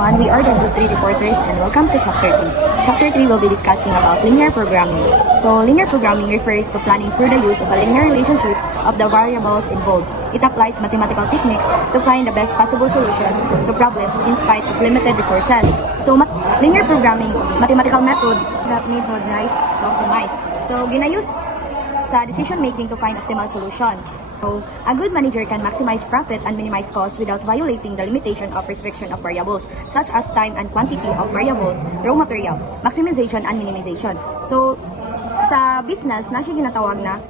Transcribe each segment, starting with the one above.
everyone, we are the Group 3 reporters and welcome to Chapter 3. Chapter 3 will be discussing about linear programming. So, linear programming refers to planning through the use of a linear relationship of the variables involved. It applies mathematical techniques to find the best possible solution to problems in spite of limited resources. So, linear programming, mathematical method that methodized to optimize. So, ginayus sa decision making to find optimal solution. So, a good manager can maximize profit and minimize cost without violating the limitation of restriction of variables, such as time and quantity of variables, raw material, maximization and minimization. So, sa business, na siya ginatawag na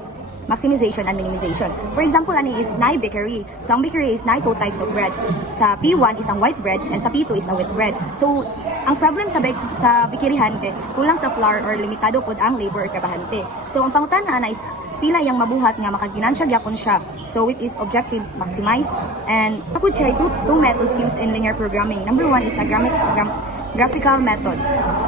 maximization and minimization. For example, ani is na bakery. Sa bakery is na two types of bread. Sa P1 is ang white bread and sa P2 is a wheat bread. So, ang problem sa bakeryhan kay kulang sa flour or limitado pod ang labor or trabahante. So, ang pangutana na is pila yang mabuhat nga makaginansya gyapon siya. So it is objective maximize and tapos siya two methods used in linear programming. Number one is a graphical method.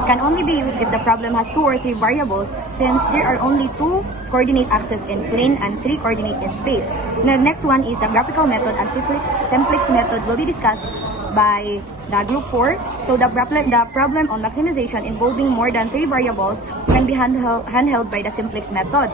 Can only be used if the problem has 2 or 3 variables since there are only 2 coordinate axes in plane and 3 coordinate in space. The next one is the graphical method and simplex method will be discussed by the group 4. So the problem on maximization involving more than 3 variables can be handled by the simplex method.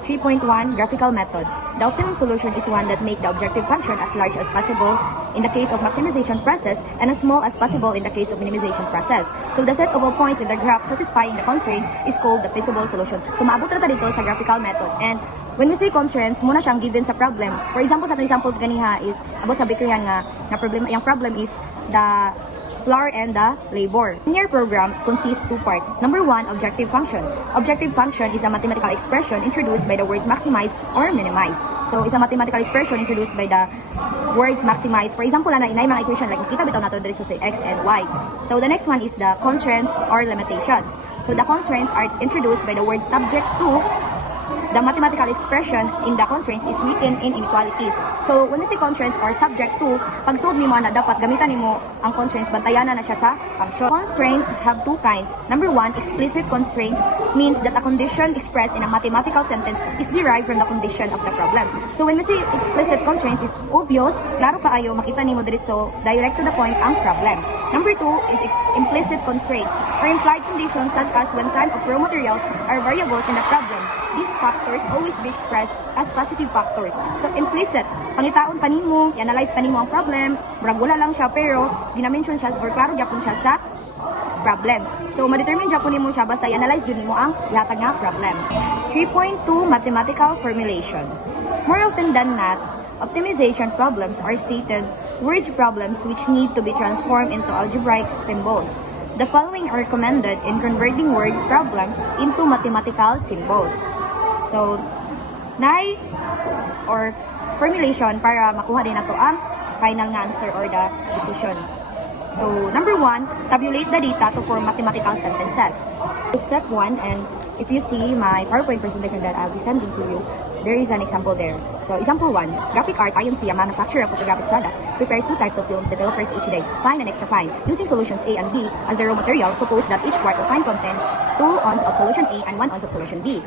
3.1 Graphical method. The optimum solution is one that makes the objective function as large as possible in the case of maximization process and as small as possible in the case of minimization process. So the set of all points in the graph satisfying the constraints is called the feasible solution. So maabot na dito sa graphical method. And when we say constraints, muna siyang given sa problem. For example, sa example ganiha is about sa bakeryan nga problem, yung problem is the flour and the labor. Linear program consists 2 parts. Number 1, objective function. Objective function is a mathematical expression introduced by the words maximize or minimize. So, is a mathematical expression introduced by the words maximize. For example, na inay mga equation like makita bitaw nato diri sa x and y. So, the next one is the constraints or limitations. So, the constraints are introduced by the word subject to. The mathematical expression in the constraints is written in inequalities. So, when we say constraints or subject to, pag solve nimo na dapat gamitan nimo ang constraints, bantayan na siya sa function. Constraints have 2 kinds. Number 1, explicit constraints means that a condition expressed in a mathematical sentence is derived from the condition of the problems. So, when we say explicit constraints is obvious, klaro kaayo, makita nimo diretso, direct to the point ang problem. Number 2 is implicit constraints or implied conditions such as when time of raw materials are variables in the problem. These factors always be expressed as positive factors. So, implicit, pangitaon pa nimo, i-analyze pa nimo ang problem, murag wala lang siya, pero ginamention siya or klaro gyapon siya sa problem. So, ma-determine gyapon nimo siya basta i-analyze jud nimo ang ihatag nga problem. 3.2 Mathematical formulation. More often than not, optimization problems are stated word problems which need to be transformed into algebraic symbols. The following are recommended in converting word problems into mathematical symbols. So, nai or formulation para makuha din nato ang final nga answer or the decision. So, number 1, tabulate the data to form mathematical sentences. So, step 1, and if you see my PowerPoint presentation that I'll be sending to you, there is an example there. So, example 1, Graphic Art INC, a manufacturer of photographic products, prepares 2 types of film developers each day, fine and extra fine. Using solutions A and B as the raw material, suppose that each quart of fine contains 2 ounces of solution A and 1 ounce of solution B.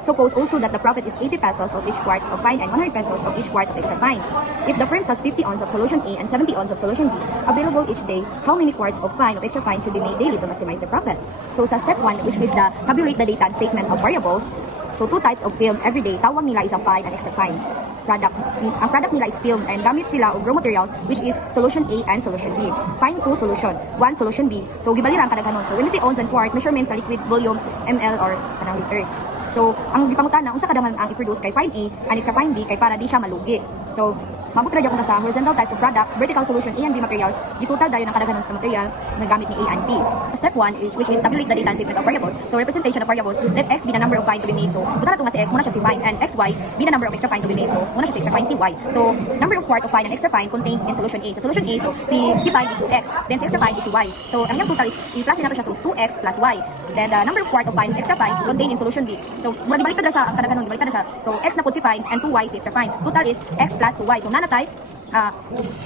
Suppose also that the profit is 80 pesos of each quart of fine and 100 pesos of each quart of extra fine. If the firm has 50 ounces of solution A and 70 ounces of solution B available each day, how many quarts of fine of extra fine should be made daily to maximize the profit? So sa step 1, which is the tabulate the data and statement of variables, so 2 types of film every day, tawag nila is ang fine and extra fine product. Ang product nila is film and gamit sila og raw materials which is solution A and solution B. Fine 2 solution, 1 solution B. So gibalira ang kadaghanon. So when we say ounce and quart, measurements sa liquid volume ml or kanang liters. So, ang gipangutana unsa kadamhan ang i-produce kay fine A and extra fine B kay para di siya malugi. So, mabot ra gyud sa horizontal types of product, vertical solution A and B materials, gitotal dayon ang kadaghanon sa material na gamit ni A and B. So, step 1 which is tabulate the data and statement of variables. So, representation of variables, let x be the number of fine to be made. So, buta na to nga si x, muna siya si fine, and xy be the number of extra fine to be made. So, muna siya si extra fine si y. So, number of quart of fine and extra fine contained in solution A. So, solution A, so si fine is 2x, then si extra fine is si y. So, ang iyang total is i-plus din nato siya, so 2x plus y. Then the number of quart of fine and extra fine contained in solution B. So, mula gibaliktad na siya ang kadaghanon, gibaliktad na siya. So, x na pud si fine and 2y si extra fine. Total is x plus 2y. So, nanatay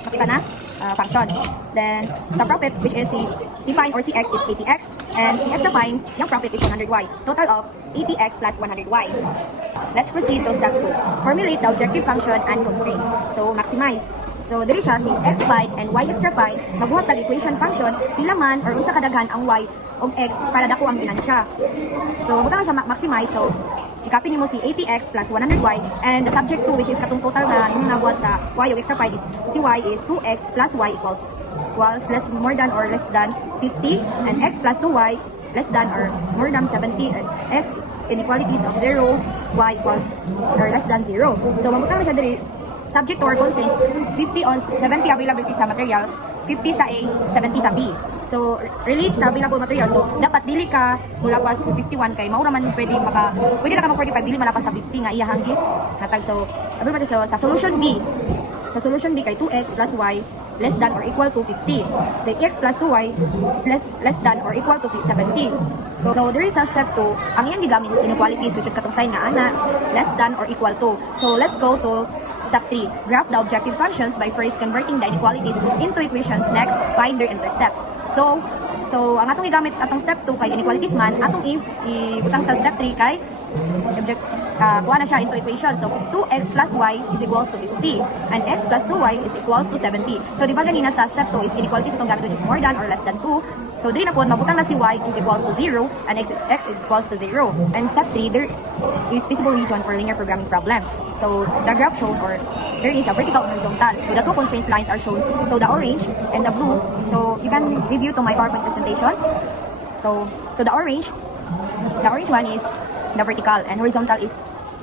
makita na function. Then, the profit, which is si fine or si x is 80x, and si extra fine, yung profit is 100y. Total of 80x plus 100y. Let's proceed to step 2. Formulate the objective function and constraints. So, maximize. So diri siya si x pi and y extra pi magbuhat tag equation function pila man or unsa kadaghan ang y og x para dako ang ginansya. So butang siya maximize. So i-copy nimo si 80x plus 100y and the subject 2 which is katong total na imong nabuhat sa y og extra pi is si y is 2x plus y equals less more than or less than 50 and x plus 2y is less than or more than 70 and x inequalities of 0 y equals or less than 0. So mabutang na siya diri subject to our constraints 50 on 70 availability sa materials, 50 sa A, 70 sa B. So relate sa available materials. So dapat dili ka mulapas 51 kay maura man pwede na ka mag 45 dili malapas sa 50 nga iya hanggi hatag. So available sa solution B. Sa solution B kay 2x plus y less than or equal to 50. So x plus 2y is less than or equal to 70. So there is a step 2. Ang iyang gigamit is inequalities which is katong sign nga ana less than or equal to. So let's go to step 3. Graph the objective functions by first converting the inequalities into equations. Next, find their intercepts. So ang atong gigamit atong step 2 kay inequalities man, atong ibutang sa step 3 kay kuha na siya into equation. So 2x plus y is equals to 50 and x plus 2y is equals to 70. So di ba ganina sa step 2 is inequalities itong gamit which is more than or less than 2. So dili na po mabutang na si y is equals to 0 and x is equals to 0. And step 3, there is feasible region for linear programming problem. So the graph shown or there is a vertical and horizontal. So the two constraints lines are shown. So the orange and the blue. So you can review to my PowerPoint presentation. So the orange one is the vertical and horizontal is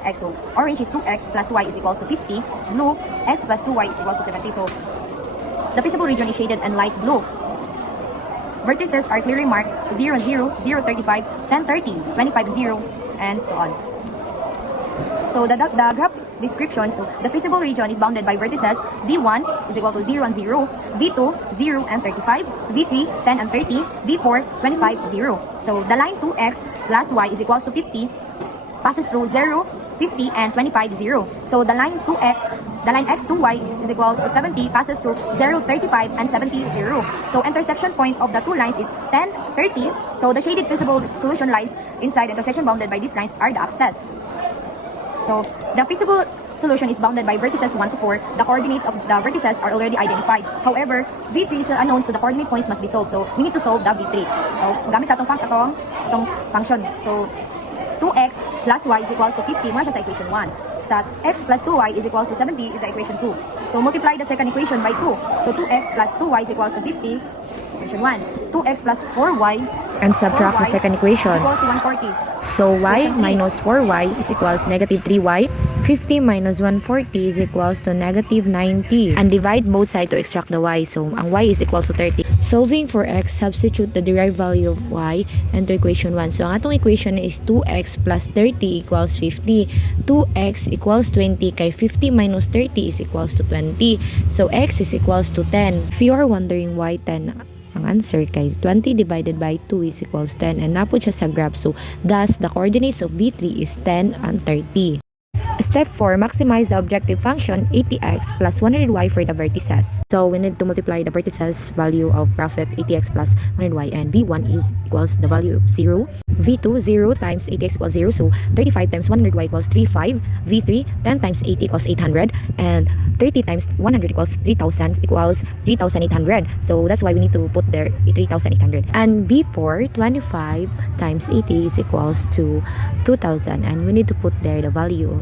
x. So orange is 2x plus y is equals to 50. Blue, x plus 2y is equals to 70. So the feasible region is shaded in light blue. Vertices are clearly marked 0, 0, 0, 35, 10, 30, 25, 0, and so on. So the graph description, so the feasible region is bounded by vertices V1 is equal to 0 and 0, V2, 0 and 35, V3, 10 and 30, V4, 25, 0. So the line 2x plus y is equals to 50 passes through 0, 50, and 25, 0. So the line x 2y is equals to 70 passes through 0, 35, and 70, 0. So intersection point of the two lines is 10, 30. So the shaded feasible solution lies inside the intersection bounded by these lines are the axes. So the feasible solution is bounded by vertices 1 to 4. The coordinates of the vertices are already identified. However, V3 is unknown, so the coordinate points must be solved. So we need to solve the V3. So gamit atong function. So 2x plus y is equals to 50, muna siya sa equation 1. Sa x plus 2y is equals to 70 is the equation 2. So multiply the second equation by 2. So 2x plus 2y is equals to 50, equation 1. 2x plus 4y and subtract the second equation. is equals to 140. So y minus 4y is equals negative 3y. 50 minus 140 is equals to negative 90. And divide both sides to extract the y. So ang y is equals to 30. Solving for x, substitute the derived value of y into equation 1. So ang atong equation is 2x plus 30 equals 50. 2x equals 20 kay 50 minus 30 is equals to 20. So x is equals to 10. If you are wondering why 10, ang answer kay 20 divided by 2 is equals 10 and napod siya sa graph. So thus the coordinates of V3 is 10 and 30. Step 4, maximize the objective function 80x plus 100y for the vertices. So we need to multiply the vertices value of profit 80x plus 100y and V1 is equals the value of 0. V2, 0 times 80x equals 0. So 35 times 100y equals 35. V3, 10 times 80 equals 800. And 30 times 100 equals 3000 equals 3800. So that's why we need to put there 3800. And V4, 25 times 80 is equals to 2000. And we need to put there the value of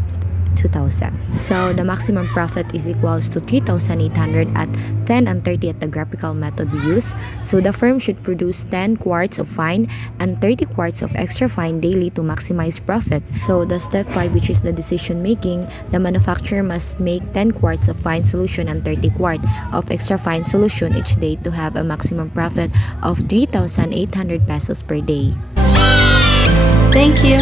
2,000. So the maximum profit is equals to 3,800 at 10 and 30 at the graphical method we use. So the firm should produce 10 quarts of fine and 30 quarts of extra fine daily to maximize profit. So the step 5, which is the decision making, the manufacturer must make 10 quarts of fine solution and 30 quart of extra fine solution each day to have a maximum profit of 3,800 pesos per day. Thank you.